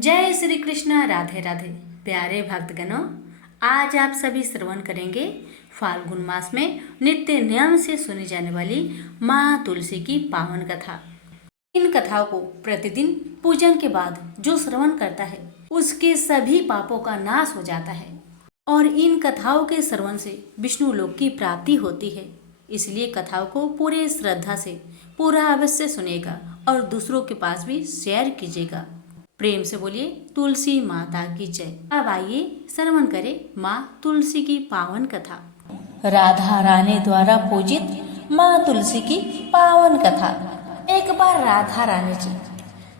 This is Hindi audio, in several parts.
जय श्री कृष्ण। राधे राधे। प्यारे भक्तगणों, आज आप सभी श्रवण करेंगे फाल्गुन मास में नित्य नियम से सुनी जाने वाली माँ तुलसी की पावन कथा। इन कथाओं को प्रतिदिन पूजन के बाद जो श्रवण करता है उसके सभी पापों का नाश हो जाता है और इन कथाओं के श्रवण से विष्णु लोक की प्राप्ति होती है। इसलिए कथाओं को पूरे श्रद्धा से पूरा अवश्य सुनेगा और दूसरों के पास भी शेयर कीजिएगा। प्रेम से बोलिए तुलसी माता की जय। अब आइए श्रवण करें माँ तुलसी की पावन कथा। राधा रानी द्वारा पूजित माँ तुलसी की पावन कथा। एक बार राधा रानी जी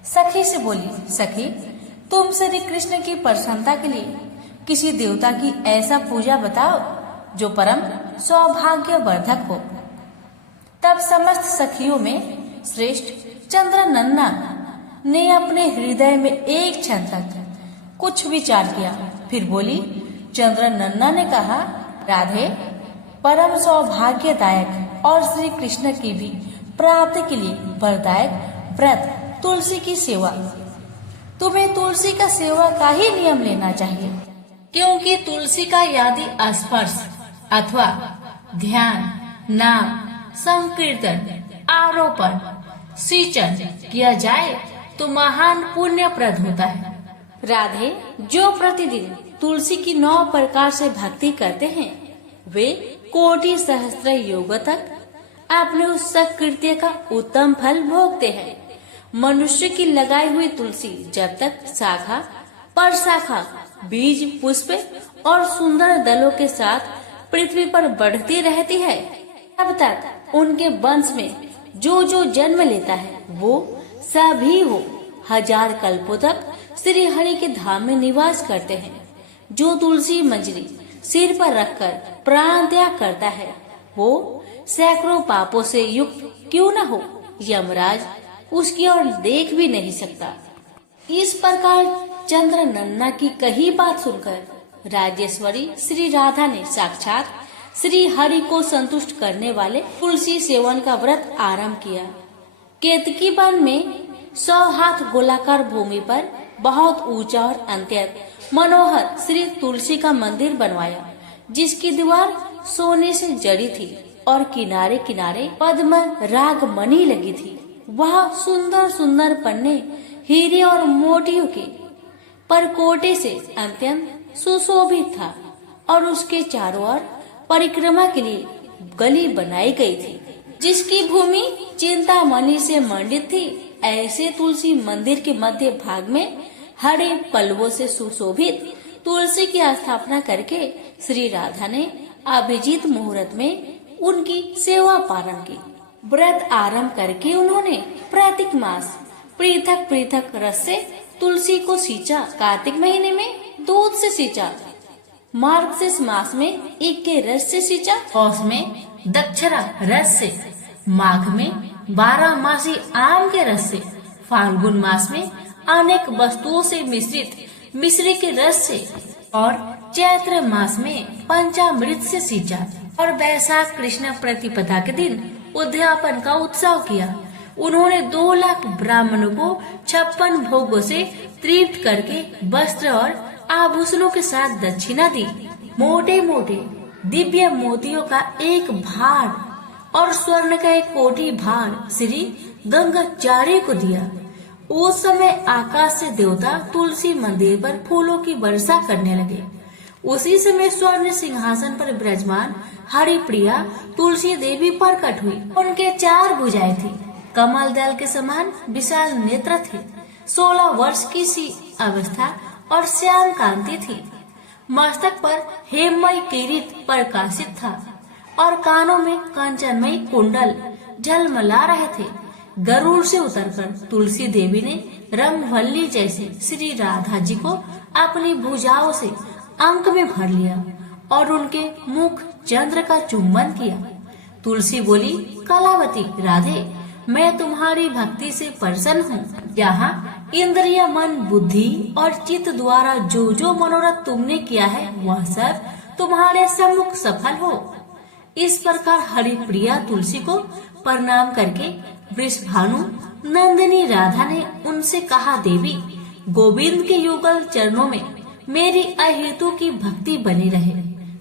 सखी से बोली, सखी तुम श्री कृष्ण की प्रसन्नता के लिए किसी देवता की ऐसा पूजा बताओ जो परम सौभाग्यवर्धक हो। तब समस्त सखियों में श्रेष्ठ चंद्रनन्ना ने अपने हृदय में एक क्षण तक कुछ विचार किया। फिर बोली, चंद्रनन्ना ने कहा, राधे परम सौभाग्यदायक और श्री कृष्ण की भी प्राप्ति के लिए वरदायक व्रत तुलसी की सेवा। तुम्हें तुलसी का सेवा का ही नियम लेना चाहिए, क्योंकि तुलसी का यदि स्पर्श अथवा ध्यान, नाम, संकीर्तन, आरोपण, सिंचन किया जाए तो महान पुण्यप्रद होता है। राधे जो प्रतिदिन तुलसी की 9 प्रकार से भक्ति करते हैं वे कोटि सहस्त्र योग तक अपने उस कृत्य का उत्तम फल भोगते हैं। मनुष्य की लगाई हुई तुलसी जब तक शाखा पर शाखा, बीज, पुष्प और सुंदर दलों के साथ पृथ्वी पर बढ़ती रहती है, तब तक उनके वंश में जो जो जन्म लेता है वो सभी वो हजार कल्पों तक श्री हरि के धाम में निवास करते हैं। जो तुलसी मंजरी सिर पर रखकर प्राण त्याग करता है वो सैकड़ों पापों से युक्त क्यों न हो, यमराज उसकी ओर देख भी नहीं सकता। इस प्रकार चंद्रनन्ना की कही बात सुनकर राजेश्वरी श्री राधा ने साक्षात श्री हरि को संतुष्ट करने वाले तुलसी सेवन का व्रत आरंभ किया। केतकी वन में 100 हाथ गोलाकार भूमि पर बहुत ऊंचा और अत्यंत मनोहर श्री तुलसी का मंदिर बनवाया, जिसकी दीवार सोने से जड़ी थी और किनारे किनारे पद्म राग मणि लगी थी। वहाँ सुंदर सुंदर पन्ने हीरे और मोतियों के परकोटे से अत्यंत सुशोभित था और उसके चारों ओर परिक्रमा के लिए गली बनाई गई थी, जिसकी भूमि चिंतामणि से मंडित थी। ऐसे तुलसी मंदिर के मध्य भाग में हरे पल्लवों से सुशोभित तुलसी की स्थापना करके श्री राधा ने अभिजीत मुहूर्त में उनकी सेवा पारण की। व्रत आरंभ करके उन्होंने प्रत्येक मास पृथक पृथक रस से तुलसी को सींचा। कार्तिक महीने में दूध से सींचा, मार्गशीर्ष मास में ईख के रस से सींचा, पौष में दक्षरा रस से, माघ में 12 मासी आम के रस से, फाल्गुन मास में अनेक वस्तुओं से मिश्रित मिश्री के रस से और चैत्र मास में पंचामृत से सींचा और वैशाख कृष्ण प्रतिपदा के दिन उद्यापन का उत्सव किया। उन्होंने 2 लाख ब्राह्मणों को 56 भोगों से तृप्त करके वस्त्र और आभूषणों के साथ दक्षिणा दी। मोटे मोटे दिव्य मोतियों का एक भार और स्वर्ण का एक कोटि भार श्री गंगाचार्य को दिया। उस समय आकाश से देवता तुलसी मंदिर पर फूलों की वर्षा करने लगे। उसी समय स्वर्ण सिंहासन पर विराजमान हरिप्रिया तुलसी देवी प्रकट हुई। उनके 4 भुजाएं थी, कमल दल के समान विशाल नेत्र थे, 16 वर्ष की सी अवस्था और श्याम कांति थी। मस्तक पर हेममय किरीट प्रकाशित था और कानों में कंचनमय कुंडल झलमला रहे थे। गरुड़ से उतरकर तुलसी देवी ने रंगवल्ली जैसे श्री राधा जी को अपनी भुजाओं से अंक में भर लिया और उनके मुख चंद्र का चुंबन किया। तुलसी बोली, कलावती राधे, मैं तुम्हारी भक्ति से प्रसन्न हूँ। यहाँ इंद्रिय, मन, बुद्धि और चित्त द्वारा जो जो मनोरथ तुमने किया है वह सब तुम्हारे सम्मुख सफल हो। इस प्रकार हरिप्रिया तुलसी को प्रणाम करके वृषभानु नंदिनी राधा ने उनसे कहा, देवी गोविंद के युगल चरणों में मेरी अहेतु की भक्ति बनी रहे।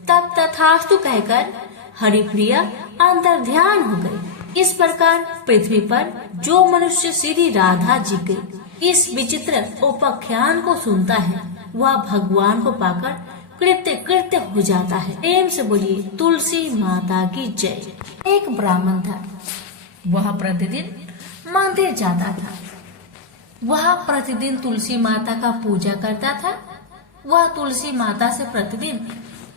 तब तथास्तु कहकर हरिप्रिया अंतर्ध्यान हो गई। इस प्रकार पृथ्वी पर जो मनुष्य श्री राधा जी के इस विचित्र उपाख्यान को सुनता है वह भगवान को पाकर कृत्य कृत्य हो जाता है। प्रेम से बोलिए तुलसी माता की जय। एक ब्राह्मण था, वह प्रतिदिन मंदिर जाता था। वह प्रतिदिन तुलसी माता का पूजा करता था। वह तुलसी माता से प्रतिदिन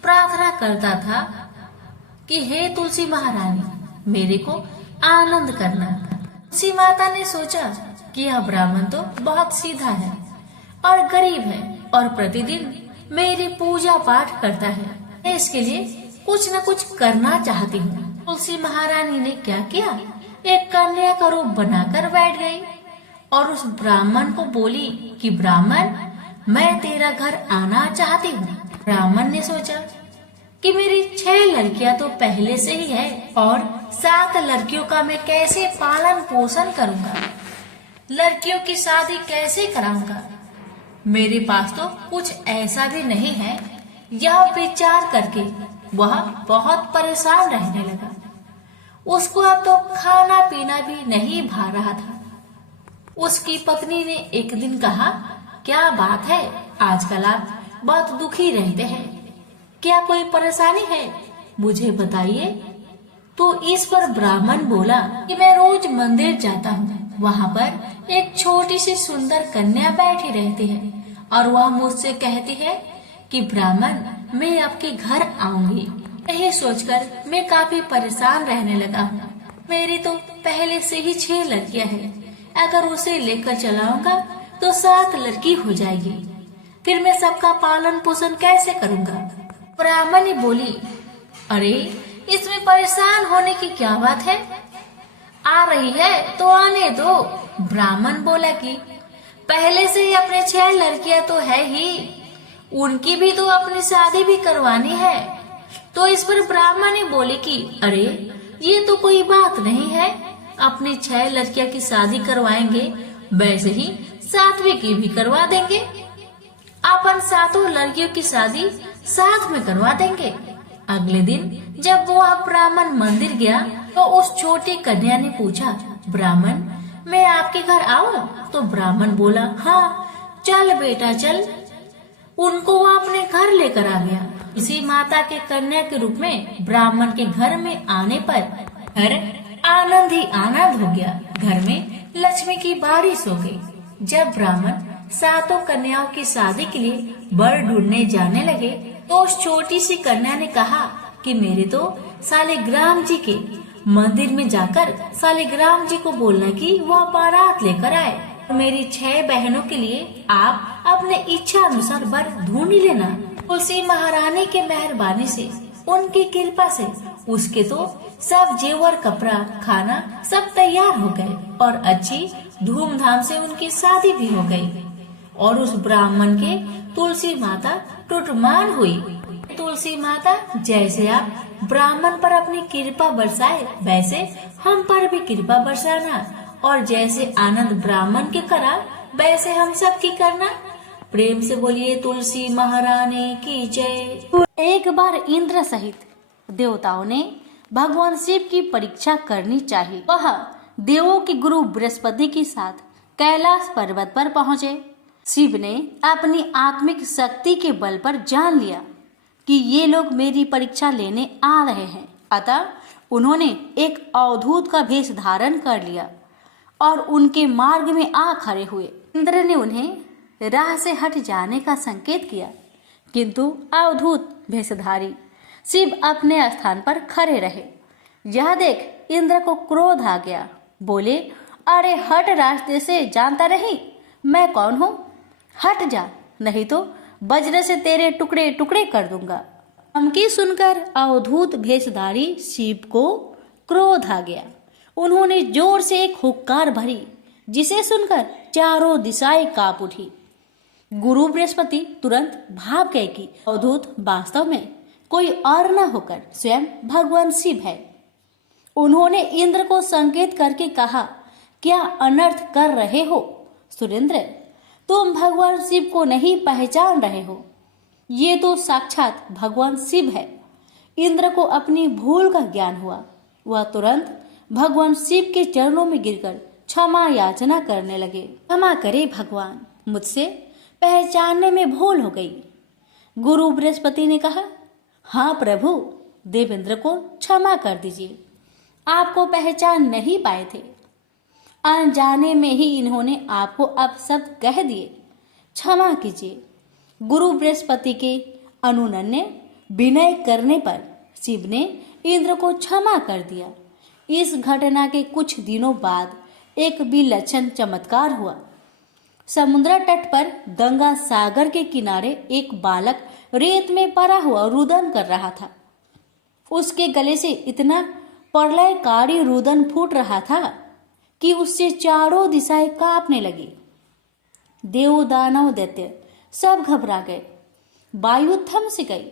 प्रार्थना करता था कि हे तुलसी महारानी मेरे को आनंद करना। तुलसी माता ने सोचा कि यह ब्राह्मण तो बहुत सीधा है और गरीब है और प्रतिदिन मेरी पूजा पाठ करता है, मैं इसके लिए कुछ न कुछ करना चाहती हूँ। तुलसी महारानी ने क्या किया, एक कन्या का रूप बनाकर बैठ गई और उस ब्राह्मण को बोली कि ब्राह्मण मैं तेरा घर आना चाहती हूँ। ब्राह्मण ने सोचा कि मेरी 6 लड़कियां तो पहले से ही है और 7 लड़कियों का मैं कैसे पालन पोषण करूँगा, लड़कियों की शादी कैसे कराऊंगा, मेरे पास तो कुछ ऐसा भी नहीं है। यह विचार करके वह बहुत परेशान रहने लगा। उसको अब तो खाना पीना भी नहीं भा रहा था। उसकी पत्नी ने एक दिन कहा, क्या बात है, आजकल आप बहुत दुखी रहते हैं, क्या कोई परेशानी है, मुझे बताइए। तो इस पर ब्राह्मण बोला कि मैं रोज मंदिर जाता हूँ, वहाँ पर एक छोटी सी सुंदर कन्या बैठी रहती है और वह मुझसे कहती है कि ब्राह्मण मैं आपके घर आऊंगी। यही सोचकर मैं काफी परेशान रहने लगा हूँ। मेरी तो पहले से ही 6 लड़कियां हैं, अगर उसे लेकर चलाऊंगा तो 7 लड़की हो जाएगी, फिर मैं सबका पालन पोषण कैसे करूँगा। ब्राह्मणी बोली, अरे इसमें परेशान होने की क्या बात है, आ रही है तो आने दो। ब्राह्मण बोला कि पहले से ही अपने 6 लड़कियां तो है ही, उनकी भी तो अपनी शादी भी करवानी है। तो इस पर ब्राह्मणी बोली कि अरे ये तो कोई बात नहीं है, अपनी 6 लड़कियां की शादी करवाएंगे, वैसे ही 7वीं की भी करवा देंगे, अपन 7 लड़कियों की शादी साथ में करवा देंगे। अगले दिन जब वो ब्राह्मण मंदिर गया तो उस छोटी कन्या ने पूछा, ब्राह्मण मैं आपके घर आऊं? तो ब्राह्मण बोला, हाँ चल बेटा चल। उनको वो अपने घर लेकर आ गया। इसी माता के कन्या के रूप में ब्राह्मण के घर में आने पर घर आनंद ही आनंद हो गया। घर में लक्ष्मी की बारिश हो गई। जब ब्राह्मण 7 कन्याओं की शादी के लिए वर ढूंढने जाने लगे तो उस छोटी सी कन्या ने कहा कि मेरे तो शालिग्राम जी के मंदिर में जाकर शालिग्राम जी को बोलना कि वह बारात लेकर आए। मेरी 6 बहनों के लिए आप अपने इच्छा अनुसार वर ढूंढ लेना। तुलसी महारानी के मेहरबानी से, उनकी कृपा से उसके तो सब जेवर कपड़ा खाना सब तैयार हो गए और अच्छी धूमधाम से उनकी शादी भी हो गई। और उस ब्राह्मण के तुलसी माता टुटमान हुई। तुलसी माता जैसे आप ब्राह्मण पर अपनी कृपा बरसाए वैसे हम पर भी कृपा बरसाना, और जैसे आनंद ब्राह्मण के करा वैसे हम सब की करना। प्रेम से बोलिए तुलसी महारानी की जय। एक बार इंद्र सहित देवताओं ने भगवान शिव की परीक्षा करनी चाहिए। वह देवों के गुरु बृहस्पति के साथ कैलाश पर्वत पर पहुँचे। शिव ने अपनी आत्मिक शक्ति के बल पर जान लिया कि ये लोग मेरी परीक्षा लेने आ रहे हैं, अतः उन्होंने एक अवधूत का भेष धारण कर लिया और उनके मार्ग में आ खड़े हुए। इंद्र ने उन्हें राह से हट जाने का संकेत किया, किंतु अवधूत भेषधारी शिव अपने स्थान पर खड़े रहे। यह देख इंद्र को क्रोध आ गया। बोले, अरे हट रास्ते से, जानता नहीं मैं कौन हूँ, हट जा, नहीं तो वज्र से तेरे टुकड़े टुकड़े कर दूंगा। धमकी सुनकर अवधूत भेषधारी शिव को क्रोध आ गया। उन्होंने जोर से एक हुक्कार भरी, जिसे सुनकर चारों दिशाएं कांप उठी। गुरु बृहस्पति तुरंत भाग गए कि अवधूत वास्तव में कोई और न होकर स्वयं भगवान शिव है। उन्होंने इंद्र को संकेत करके कहा, क्या अनर्थ कर रहे हो सुरेंद्र? तुम भगवान शिव को नहीं पहचान रहे हो। ये तो साक्षात भगवान शिव है। इंद्र को अपनी भूल का ज्ञान हुआ। वह तुरंत भगवान शिव के चरणों में गिरकर क्षमा याचना करने लगे। क्षमा करे भगवान, मुझसे पहचानने में भूल हो गई। गुरु बृहस्पति ने कहा, हाँ प्रभु, देवेंद्र को क्षमा कर दीजिए। आपको पहचान नहीं पाए थे। अनजाने में ही इन्होंने आपको अब सब कह दिए। क्षमा कीजिए। गुरु बृहस्पति के अनुनय विनय करने पर शिव ने इंद्र को क्षमा कर दिया। इस घटना के कुछ दिनों बाद एक विलक्षण चमत्कार हुआ। समुद्र तट पर गंगा सागर के किनारे एक बालक रेत में पड़ा हुआ रुदन कर रहा था। उसके गले से इतना प्रलयकारी रुदन फूट रहा था कि उससे चारों दिशाएं कांपने लगी। देव दानव दैत्य सब घबरा गए। वायु थम सी गई।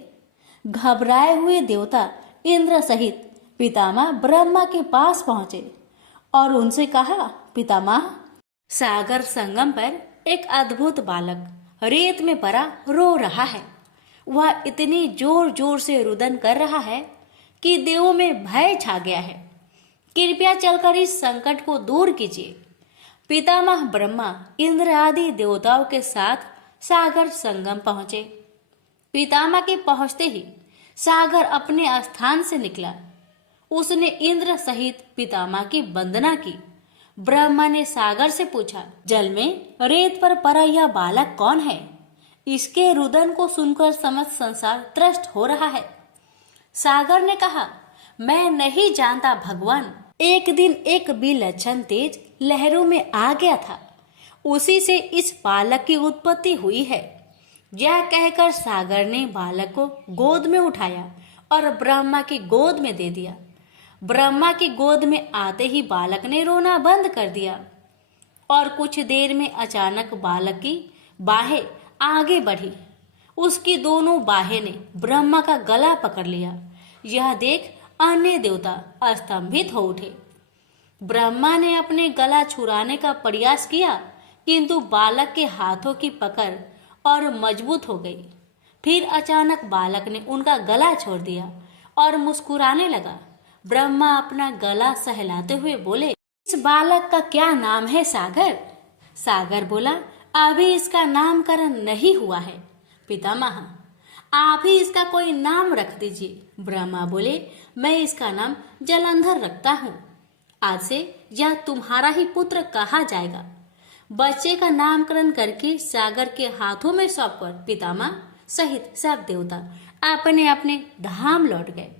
घबराए हुए देवता इंद्र सहित पितामह ब्रह्मा के पास पहुंचे और उनसे कहा, पितामह, सागर संगम पर एक अद्भुत बालक रेत में पड़ा रो रहा है। वह इतनी जोर जोर से रुदन कर रहा है कि देवों में भय छा गया है। कृपया चलकर इस संकट को दूर कीजिए। पितामह ब्रह्मा इंद्र आदि देवताओं के साथ सागर संगम पहुंचे। पितामह के पहुंचते ही सागर अपने स्थान से निकला। उसने इंद्र सहित पितामह की वंदना की। ब्रह्मा ने सागर से पूछा, जल में रेत पर पड़ा यह बालक कौन है? इसके रुदन को सुनकर समस्त संसार त्रस्त हो रहा है। सागर ने कहा, मैं नहीं जानता भगवान। एक दिन एक विलक्षण तेज लहरों में आ गया था। उसी से इस बालक की उत्पत्ति हुई है। यह कहकर सागर ने बालक को गोद में उठाया और ब्रह्मा की गोद में दे दिया। ब्रह्मा की गोद में आते ही बालक ने रोना बंद कर दिया और कुछ देर में अचानक बालक की बाहें आगे बढ़ी। उसकी दोनों बाहें ने ब्रह्मा का गला पकड़ लिया। यह देख अन्य देवता स्तंभित हो उठे। ब्रह्मा ने अपने गला छुड़ाने का प्रयास किया, किंतु बालक के हाथों की पकड़ और मजबूत हो गई। फिर अचानक बालक ने उनका गला छोड़ दिया और मुस्कुराने लगा। ब्रह्मा अपना गला सहलाते हुए बोले, इस बालक का क्या नाम है सागर? सागर बोला, अभी इसका नामकरण नहीं हुआ है पितामह, आप ही इसका कोई नाम रख दीजिए। ब्रह्मा बोले, मैं इसका नाम जलंधर रखता हूँ। आज से यह तुम्हारा ही पुत्र कहा जाएगा। बच्चे का नामकरण करके सागर के हाथों में सौंपकर पितामह सहित सब देवता अपने अपने धाम लौट गए।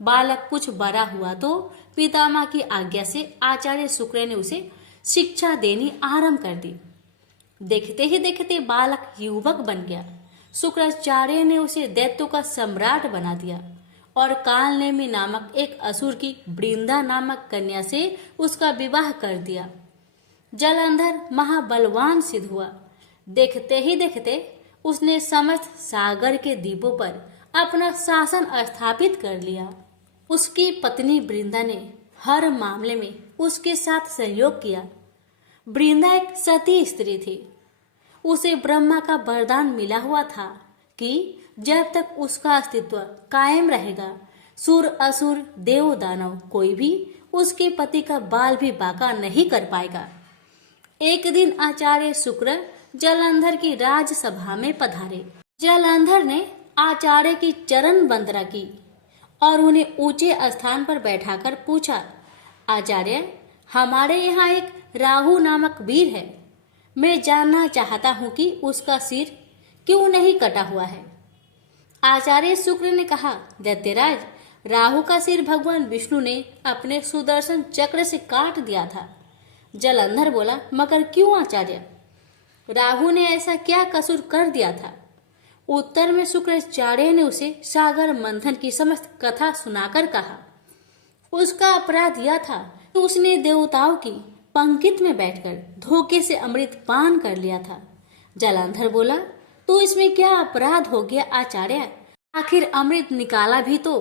बालक कुछ बड़ा हुआ तो पितामह की आज्ञा से आचार्य शुक्र ने उसे शिक्षा देनी आरंभ कर दी। देखते ही देखते बालक युवक बन गया। शुक्राचार्य ने उसे दैत्यों का सम्राट बना दिया और कालनेमी नामक एक असुर की वृंदा नामक कन्या से उसका विवाह कर दिया। जलंधर महाबलवान सिद्ध हुआ। देखते ही देखते उसने समस्त सागर के द्वीपों पर अपना शासन स्थापित कर लिया। उसकी पत्नी वृंदा ने हर मामले में उसके साथ सहयोग किया। वृंदा एक सती स्त्री थी। उसे ब्रह्मा का वरदान मिला हुआ था कि जब तक उसका अस्तित्व कायम रहेगा, सुर असुर देव दानव कोई भी उसके पति का बाल भी बांका नहीं कर पाएगा। एक दिन आचार्य शुक्र जलंधर की राजसभा में पधारे। जलंधर ने आचार्य की चरण वंदना की और उन्हें ऊंचे स्थान पर बैठाकर पूछा, आचार्य, हमारे यहाँ एक राहु नामक वीर है। मैं जानना चाहता हूँ कि उसका सिर क्यों नहीं कटा हुआ है। आचार्य शुक्र ने कहा, दैत्यराज, राहु का सिर भगवान विष्णु ने अपने सुदर्शन चक्र से काट दिया था। जलंधर बोला, मगर क्यों आचार्य? राहु ने ऐसा क्या कसूर कर दिया था? उत्तर में शुक्राचार्य ने उसे सागर मंथन की समस्त कथा सुनाकर कहा, उसका अपराध यह था कि उसने देवताओं की पंक्ति में बैठकर धोखे से अमृत पान कर लिया था। जलंधर बोला, तो इसमें क्या अपराध हो गया आचार्य? आखिर अमृत निकाला भी तो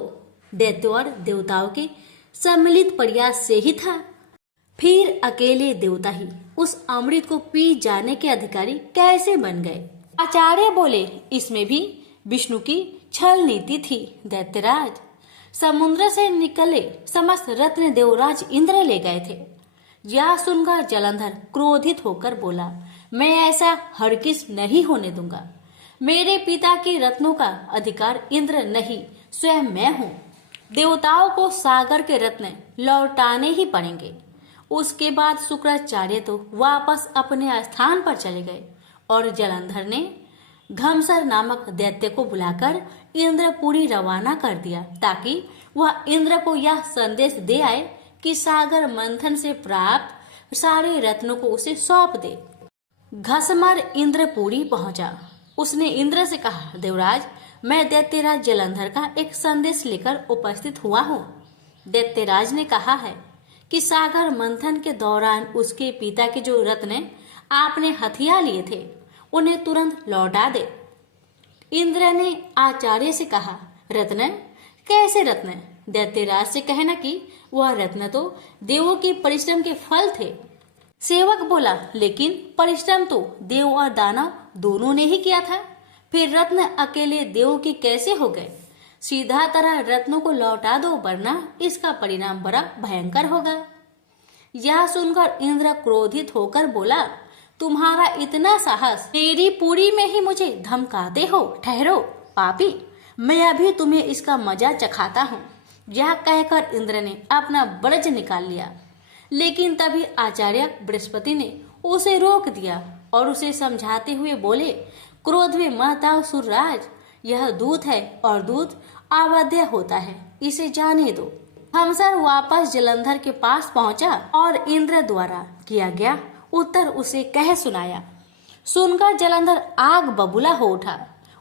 दैत्यों और देवताओं के सम्मिलित प्रयास से ही था। फिर अकेले देवता ही उस अमृत को पी जाने के अधिकारी कैसे बन गए? आचार्य बोले, इसमें भी विष्णु की छल नीति थी दैत्यराज। समुद्र से निकले समस्त रत्न देवराज इंद्र ले गए थे। यह सुनकर जलंधर क्रोधित होकर बोला, मैं ऐसा हरगिज नहीं होने दूंगा। मेरे पिता के रत्नों का अधिकार इंद्र नहीं, स्वयं मैं हूँ। देवताओं को सागर के रत्न लौटाने ही पड़ेंगे। उसके बाद शुक्राचार्य तो वापस अपने स्थान पर चले गए और जलंधर ने घमसर नामक दैत्य को बुलाकर इंद्रपुरी रवाना कर दिया, ताकि वह इंद्र को यह संदेश दे आए कि सागर मंथन से प्राप्त सारे रत्नों को उसे सौंप दे। घसमर इंद्रपुरी पहुंचा। उसने इंद्र से कहा, देवराज, मैं दैत्यराज जलंधर का एक संदेश लेकर उपस्थित हुआ हूँ। दैत्यराज ने कहा है कि सागर मंथन के दौरान उसके पिता के जो रत्न आपने हथिया लिए थे उन्हें तुरंत लौटा दे। इंद्र ने आचार्य से कहा, रत्न? कैसे रत्न? दैत्यराज से कहना कि वह रत्न तो देवों की परिश्रम के फल थे। सेवक बोला, लेकिन परिश्रम तो देव और दानव दोनों ने ही किया था, फिर रत्न अकेले देव की कैसे हो गए? सीधा तरह रत्नों को लौटा दो, वरना इसका परिणाम बड़ा भयंकर होगा। यह सुनकर इंद्र क्रोधित होकर बोला, तुम्हारा इतना साहस, मेरी पूरी में ही मुझे धमकाते हो? ठहरो पापी, मैं अभी तुम्हें इसका मजा चखाता हूँ। यह कहकर इंद्र ने अपना ब्रज निकाल लिया, लेकिन तभी आचार्य बृहस्पति ने उसे रोक दिया और उसे समझाते हुए बोले, क्रोध में मत आओ सुरराज, यह दूत है और दूत अवध्य होता है, इसे जाने दो। घमसर वापस जलंधर के पास पहुंचा और इंद्र द्वारा किया गया उत्तर उसे कह सुनाया। सुनकर जलंधर आग बबूला हो उठा।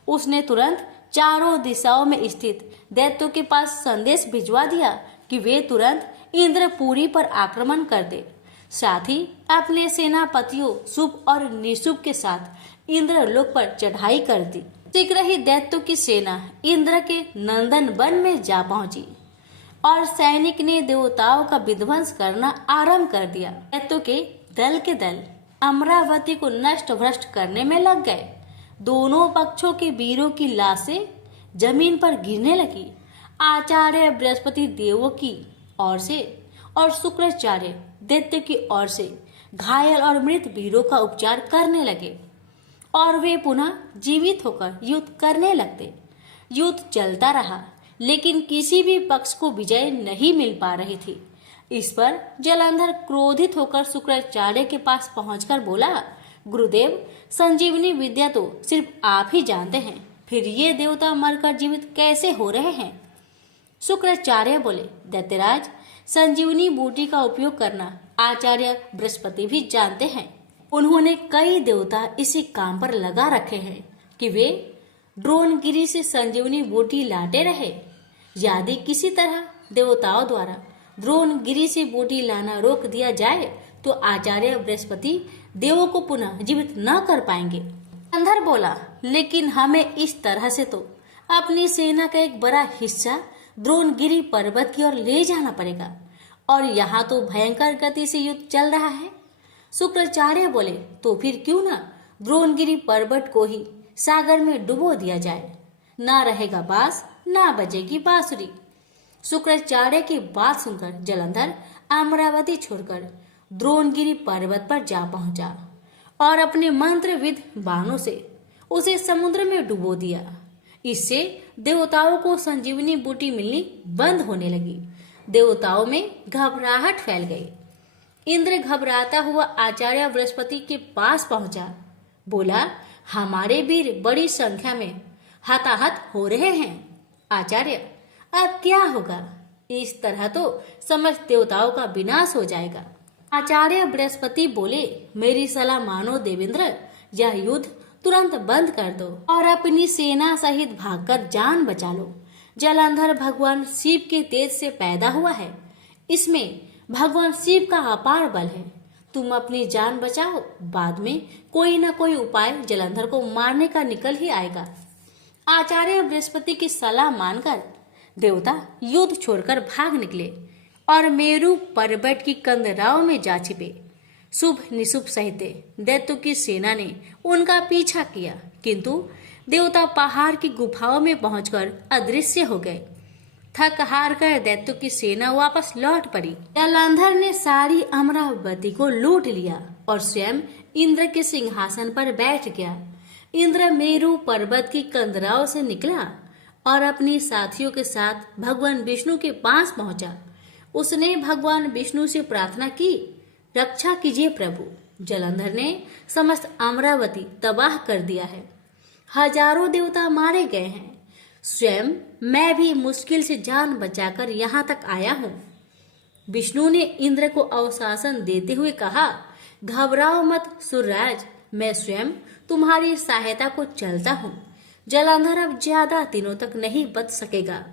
उसने तुरंत चारों दिशाओं में स्थित दैत्यों के पास संदेश भिजवा दिया कि वे तुरंत इंद्रपुरी पर आक्रमण कर दे। साथ ही अपने सेनापतियों शुभ और निशुभ के साथ इंद्रलोक पर चढ़ाई कर दी। शीघ्र ही दैत्यों की सेना इंद्र के नंदन वन में जा पहुंची और सैनिक ने देवताओं का विध्वंस करना आरंभ कर दिया। दैत्यों के दल अमरावती को नष्ट भ्रष्ट करने में लग गए। दोनों पक्षों के वीरों की लाशें जमीन पर गिरने लगी। आचार्य बृहस्पति देवों की ओर से और शुक्राचार्य दैत्य की ओर से घायल और मृत वीरों का उपचार करने लगे और वे पुनः जीवित होकर युद्ध करने लगते। युद्ध चलता रहा, लेकिन किसी भी पक्ष को विजय नहीं मिल पा रही थी। इस पर जलंधर क्रोधित होकर शुक्राचार्य के पास पहुंचकर बोला, गुरुदेव, संजीवनी विद्या तो सिर्फ आप ही जानते हैं, फिर ये देवता मरकर जीवित कैसे हो रहे हैं? शुक्राचार्य बोले, दैत्यराज, संजीवनी बूटी का उपयोग करना आचार्य बृहस्पति भी जानते हैं। उन्होंने कई देवता इसी काम पर लगा रखे हैं कि वे ड्रोनगिरी से संजीवनी बूटी लाते रहे। यदि किसी तरह देवताओं द्वारा ड्रोनगिरी से बूटी लाना रोक दिया जाए तो आचार्य बृहस्पति देवों को पुनः जीवित न कर पाएंगे। अंधर बोला, लेकिन हमें इस तरह से तो अपनी सेना का एक बड़ा हिस्सा द्रोणगिरी पर्वत की ओर ले जाना पड़ेगा और यहाँ तो भयंकर गति से युद्ध चल रहा है। शुक्राचार्य बोले, तो फिर क्यों ना द्रोणगिरी पर्वत को ही सागर में डुबो दिया जाए, ना रहेगा बांस ना बजेगी बांसुरी। शुक्राचार्य की बात सुनकर जलंधर अमरावती छोड़कर द्रोणगिरी पर्वत पर जा पहुंचा और अपने मंत्रविद बाणों से उसे समुद्र में डुबो दिया। इससे देवताओं को संजीवनी बूटी मिलनी बंद होने लगी। देवताओं में घबराहट फैल गई। इंद्र घबराता हुआ आचार्य बृहस्पति के पास पहुंचा। बोला, हमारे वीर बड़ी संख्या में हताहत हो रहे हैं। आचार्य, अब क्या होगा? इस तरह तो समस्त देवताओं का विनाश हो जाएगा। आचार्य बृहस्पति बोले, मेरी सलाह मानो देवेंद्र, यह युद्ध तुरंत बंद कर दो और अपनी सेना सहित भागकर जान बचा लो। जलंधर भगवान शिव के तेज से पैदा हुआ है। इसमें भगवान शिव का अपार बल है। तुम अपनी जान बचाओ, बाद में कोई न कोई उपाय जलंधर को मारने का निकल ही आएगा। आचार्य बृहस्पति की सलाह मानकर देवता युद्ध छोड़कर भाग निकले और मेरु पर्वत की कंदराओं में जा छिपे। शुभ निशुभ सहित दैत्यों की सेना ने उनका पीछा किया, किंतु देवता पहाड़ की गुफाओं में पहुंचकर अदृश्य हो गए। थक हार कर दैत्यों की सेना वापस लौट पड़ी। जलंधर ने सारी अमरावती को लूट लिया और स्वयं इंद्र के सिंहासन पर बैठ गया। इंद्र मेरु पर्वत की कंदराओं से निकला और अपनी साथियों के साथ भगवान विष्णु के पास पहुंचा। उसने भगवान विष्णु से प्रार्थना की, रक्षा कीजिए प्रभु। जलंधर ने समस्त अमरावती तबाह कर दिया है, हजारों देवता मारे गए हैं। स्वयं मैं भी मुश्किल से जान बचाकर यहाँ तक आया हूँ। विष्णु ने इंद्र को अवशासन देते हुए कहा, घबराओ मत सुरराज, मैं स्वयं तुम्हारी सहायता को चलता हूँ। जलंधर अब ज्यादा दिनों तक नहीं बच सकेगा।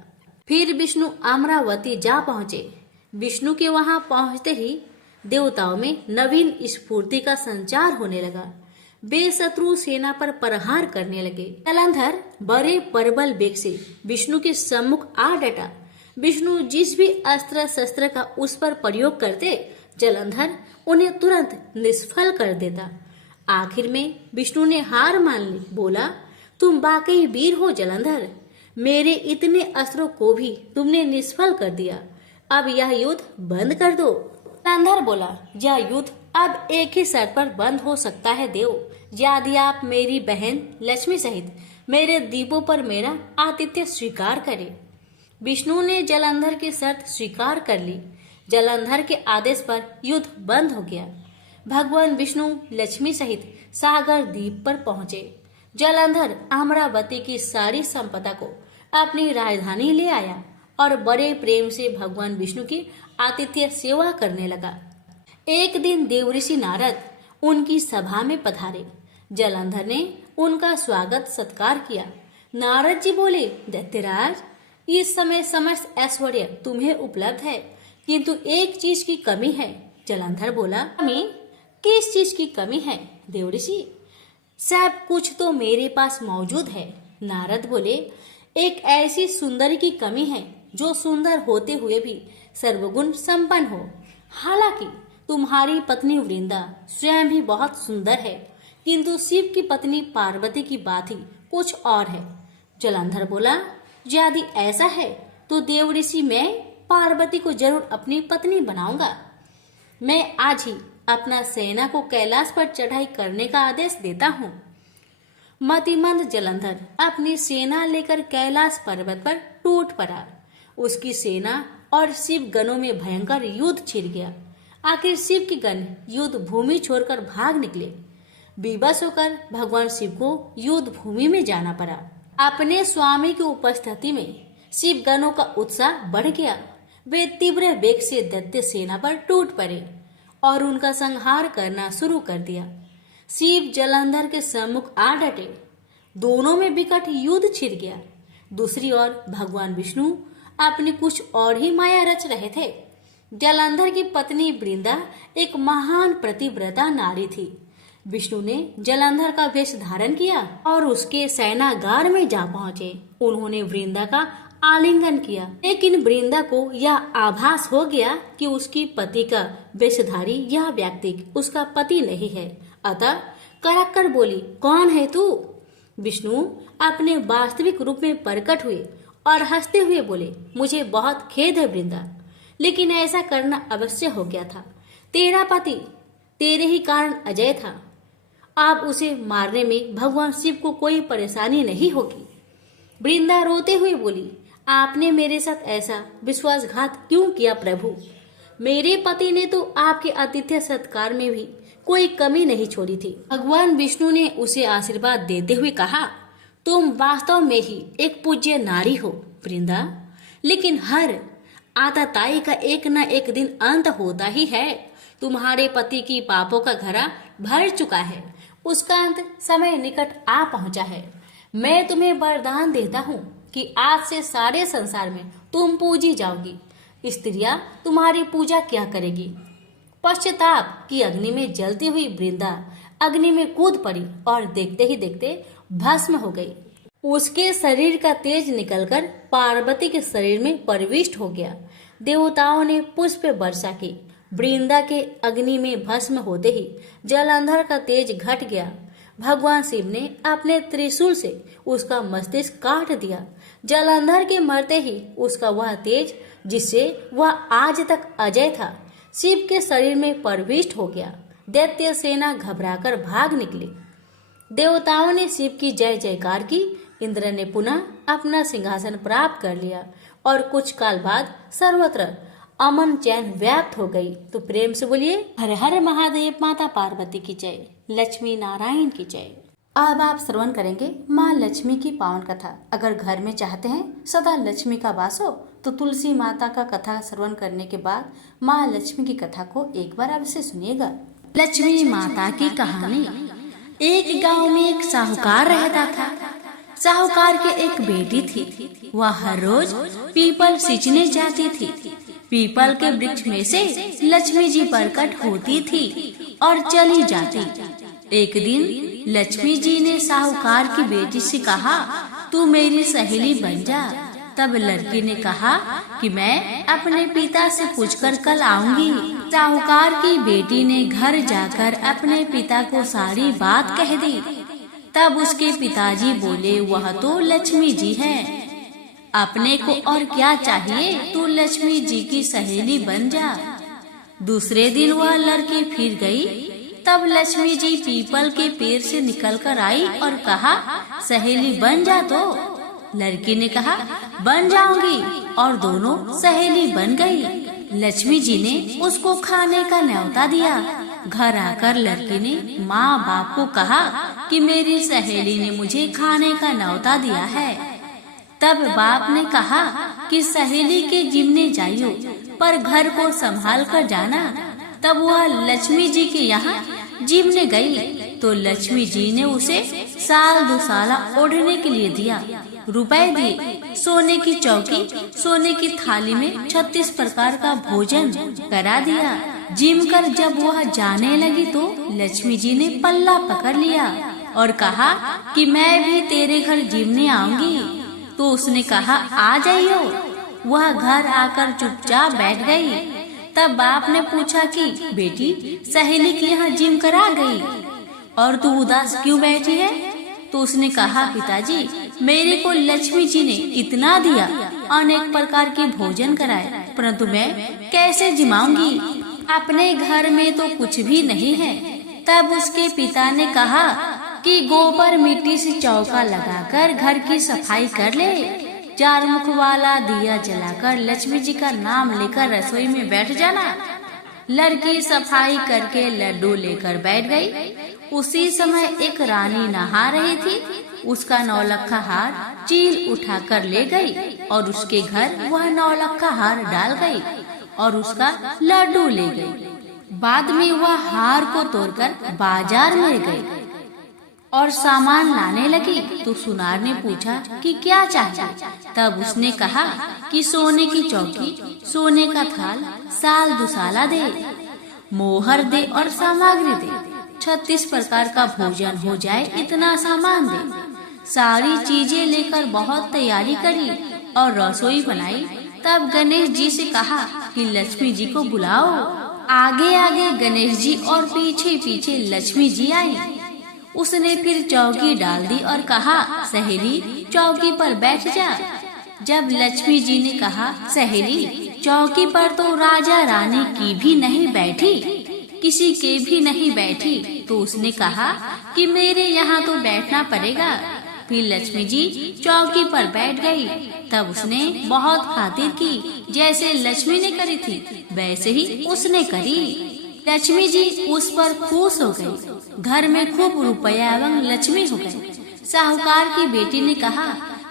फिर विष्णु अमरावती जा पहुंचे। विष्णु के वहां पहुंचते ही देवताओं में नवीन स्फूर्ति का संचार होने लगा। वे शत्रु सेना पर प्रहार करने लगे। जलंधर बड़े प्रबल वेग से विष्णु के सम्मुख आ डटा। विष्णु जिस भी अस्त्र शस्त्र का उस पर प्रयोग करते, जलंधर उन्हें तुरंत निष्फल कर देता। आखिर में विष्णु ने हार मान ली। बोला, तुम वाकई वीर हो जलंधर, मेरे इतने अस्त्रों को भी तुमने निष्फल कर दिया। अब यह युद्ध बंद कर दो। जलंधर बोला, यह युद्ध अब एक ही शर्त पर बंद हो सकता है देव, यदि आप मेरी बहन लक्ष्मी सहित मेरे दीपों पर मेरा आतिथ्य स्वीकार करें। विष्णु ने जलंधर की शर्त स्वीकार कर ली। जलंधर के आदेश पर युद्ध बंद हो गया। भगवान विष्णु लक्ष्मी सहित सागर द्वीप पर पहुंचे। जलंधर अमरावती की सारी संपदा को अपनी राजधानी ले आया और बड़े प्रेम से भगवान विष्णु की आतिथ्य सेवा करने लगा। एक दिन देवऋषि नारद उनकी सभा में पधारे। जलंधर ने उनका स्वागत सत्कार किया। नारद जी बोले, दैत्यराज, इस समय समस्त ऐश्वर्य तुम्हें उपलब्ध है, किंतु एक चीज की कमी है। जलंधर बोला, कमी? किस चीज की कमी है देवऋषि? सब कुछ तो मेरे पास मौजूद है। नारद बोले, एक ऐसी सुंदरी की कमी है जो सुंदर होते हुए भी सर्वगुण संपन्न हो। हालांकि तुम्हारी पत्नी वृंदा स्वयं भी बहुत सुंदर है, किंतु शिव की पत्नी पार्वती की बात ही कुछ और है। जलंधर बोला, यदि ऐसा है तो देवऋषि मैं पार्वती को जरूर अपनी पत्नी बनाऊंगा। मैं आज ही अपना सेना को कैलाश पर चढ़ाई करने का आदेश देता हूँ। मतिमंद जलंधर अपनी सेना लेकर कैलाश पर्वत पर टूट पड़ा। उसकी सेना और शिव गणों में भयंकर युद्ध छिड़ गया। आखिर शिव के गण युद्ध भूमि छोड़कर भाग निकले। विवश होकर भगवान शिव को युद्ध भूमि में जाना पड़ा। अपने स्वामी की उपस्थिति में शिव गणों का उत्साह बढ़ गया। वे तीव्र वेग से दैत्य सेना पर टूट पड़े और उनका संहार करना शुरू कर दिया। शिव जलंधर के सम्मुख आ डटे। दोनों में विकट युद्ध छिड़ गया। दूसरी ओर भगवान विष्णु अपनी कुछ और ही माया रच रहे थे। जलंधर की पत्नी वृंदा एक महान प्रतिव्रता नारी थी। विष्णु ने जलंधर का वेश धारण किया और उसके सेनागार में जा पहुंचे। उन्होंने वृंदा का आलिंगन किया, लेकिन वृंदा को यह आभास हो गया कि उसकी पति का वेशधारी यह व्यक्ति उसका पति नहीं है। अतः कड़क कर बोली, कौन है तू? विष्णु अपने वास्तविक रूप में प्रकट हुए और हंसते हुए बोले, मुझे बहुत खेद है वृंदा, लेकिन ऐसा करना अवश्य हो गया था। तेरा पति तेरे ही कारण अजय था। अब उसे मारने में भगवान शिव को कोई परेशानी नहीं होगी। वृंदा रोते हुए बोली, आपने मेरे साथ ऐसा विश्वासघात क्यों किया प्रभु? मेरे पति ने तो आपके आतिथ्य सत्कार में भी कोई कमी नहीं छोड़ी थी। भगवान विष्णु ने उसे आशीर्वाद देते हुए कहा, तुम वास्तव में ही एक पूज्य नारी हो वृंदा, लेकिन हर आतताई का एक न एक दिन अंत होता ही है। तुम्हारे पति की पापों का घड़ा भर चुका है, उसका अंत समय निकट आ पहुंचा है। मैं तुम्हें वरदान देता हूँ कि आज से सारे संसार में तुम पूजी जाओगी। स्त्रियां तुम्हारी पूजा क्या करेगी? पश्चाताप की अग्नि में जलती हुई वृंदा अग्नि में कूद पड़ी और देखते ही देखते भस्म हो गई। उसके शरीर का तेज निकलकर पार्वती के शरीर में प्रविष्ट हो गया। देवताओं ने पुष्प वर्षा की, वृंदा के अग्नि में भस्म होते ही जलंधर का तेज घट गया। भगवान शिव ने अपने त्रिशूल से उसका मस्तिष्क काट दिया। जलंधर के मरते ही उसका वह तेज जिससे वह आज तक अजय था, शिव के शरीर में प्रविष्ट हो गया। दैत्य सेना घबराकर भाग निकली। देवताओं ने शिव की जय जयकार की। इंद्र ने पुनः अपना सिंहासन प्राप्त कर लिया और कुछ काल बाद सर्वत्र अमन चैन व्याप्त हो गई। तो प्रेम से बोलिए हर हर महादेव, माता पार्वती की जय, लक्ष्मी नारायण की जय। अब आप श्रवण करेंगे माँ लक्ष्मी की पावन कथा। अगर घर में चाहते हैं सदा लक्ष्मी का वास हो तो तुलसी माता का कथा श्रवण करने के बाद माँ लक्ष्मी की कथा को एक बार अवश्य सुनिएगा। लक्ष्मी माता की कहानी। एक गांव में एक साहूकार रहता था। साहूकार की एक बेटी थी। वह हर रोज पीपल सींचने जाती थी। पीपल के वृक्ष में से लक्ष्मी जी प्रकट होती थी और चली जाती। एक दिन लक्ष्मी जी ने साहूकार की बेटी से कहा, तू मेरी सहेली बन जा। तब लड़की ने कहा कि मैं अपने पिता से पूछकर कल आऊंगी। साहूकार की बेटी ने घर जाकर अपने पिता को सारी बात कह दी। तब उसके पिताजी बोले, वह तो लक्ष्मी जी है, अपने को और क्या चाहिए, तू लक्ष्मी जी की सहेली बन जा। दूसरे दिन वह लड़की फिर गई। तब लक्ष्मी जी पीपल के पेड़ से निकलकर आई और कहा, सहेली बन जा। तो लड़की ने कहा, बन जाऊंगी, और दोनों सहेली बन गई। लक्ष्मी जी ने उसको खाने का न्योता दिया। घर आकर लड़की ने माँ बाप को कहा कि मेरी सहेली ने मुझे खाने का न्योता दिया है। तब बाप ने कहा कि सहेली के जिम्मे जाइयो, पर घर को संभाल कर जाना। तब वह लक्ष्मी जी के यहाँ जिम्मे गई तो लक्ष्मी जी ने उसे साल दुसाला ओढ़ने के लिए दिया, रुपए दिए, सोने की चौकी, सोने की थाली में 36 प्रकार का भोजन करा दिया। जिम कर जब वह जाने लगी तो लक्ष्मी जी ने पल्ला पकड़ लिया और कहा कि मैं भी तेरे घर जिमने आऊंगी। तो उसने कहा, आ जाइयो। वह घर आकर चुपचाप बैठ गई। तब बाप ने पूछा कि बेटी, सहेली के यहाँ जिम करा गई और तू उदास क्यों बैठी है? तो उसने कहा, पिताजी, मेरे को लक्ष्मी जी ने इतना दिया, अनेक प्रकार के भोजन कराए, परंतु मैं कैसे जिमाऊंगी? अपने घर में तो कुछ भी नहीं है। तब उसके पिता ने कहा कि गोबर मिट्टी से चौका लगाकर घर की सफाई कर ले। 4 मुख वाला दिया जलाकर लक्ष्मी जी का नाम लेकर रसोई में बैठ जाना। लड़की सफाई करके लड्डू लेकर बैठ गई। उसी समय एक रानी नहा रही थी। उसका 9 लक्खा हार चील उठाकर ले गई और उसके घर वह 9 लक्खा हार डाल गई और उसका लड्डू ले गई। बाद में वह हार को तोड़कर बाजार में गई और सामान लाने लगी तो सुनार ने पूछा कि क्या चाहिए? तब उसने कहा कि सोने की चौकी, सोने का थाल, साल दुसाला दे, मोहर दे और सामग्री दे। 36 प्रकार का भोजन हो जाए इतना सामान दे। सारी चीजें लेकर बहुत तैयारी करी और रसोई बनाई। तब गणेश जी से कहा कि लक्ष्मी जी को बुलाओ। आगे आगे गणेश जी और पीछे पीछे लक्ष्मी जी आई। उसने फिर चौकी डाल दी और कहा, सहेली चौकी पर बैठ जा। जब लक्ष्मी जी ने कहा, सहेली चौकी पर तो राजा रानी की भी नहीं बैठी, किसी के भी नहीं बैठी। तो उसने कहा कि मेरे यहाँ तो बैठना पड़ेगा। फिर लक्ष्मी जी चौकी पर बैठ गई। तब उसने बहुत खातिर की, जैसे लक्ष्मी ने करी थी वैसे ही उसने करी। लक्ष्मी जी उस पर खुश हो गई। घर में खूब रुपया एवं लक्ष्मी हो गई। साहूकार की बेटी ने कहा,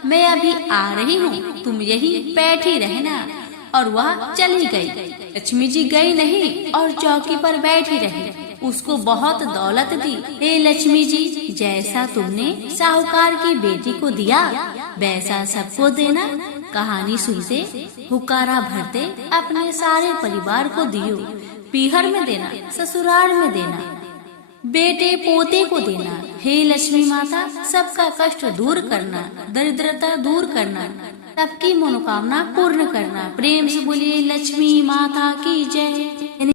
मैं अभी आ रही हूँ, तुम यही बैठी रहना। और वह चली गई। लक्ष्मी जी गई नहीं और चौकी पर बैठी रही। उसको बहुत दौलत दी। हे लक्ष्मी जी, जैसा तुमने साहूकार की बेटी को दिया वैसा सबको देना। कहानी सुनते, हुक्कारा भरते अपने सारे परिवार को दियो। पीहर में देना, ससुराल में देना, बेटे पोते को देना। हे लक्ष्मी माता, सबका कष्ट दूर करना, दरिद्रता दूर करना, सबकी मनोकामना पूर्ण करना। प्रेम से बोलिए लक्ष्मी माता की जय।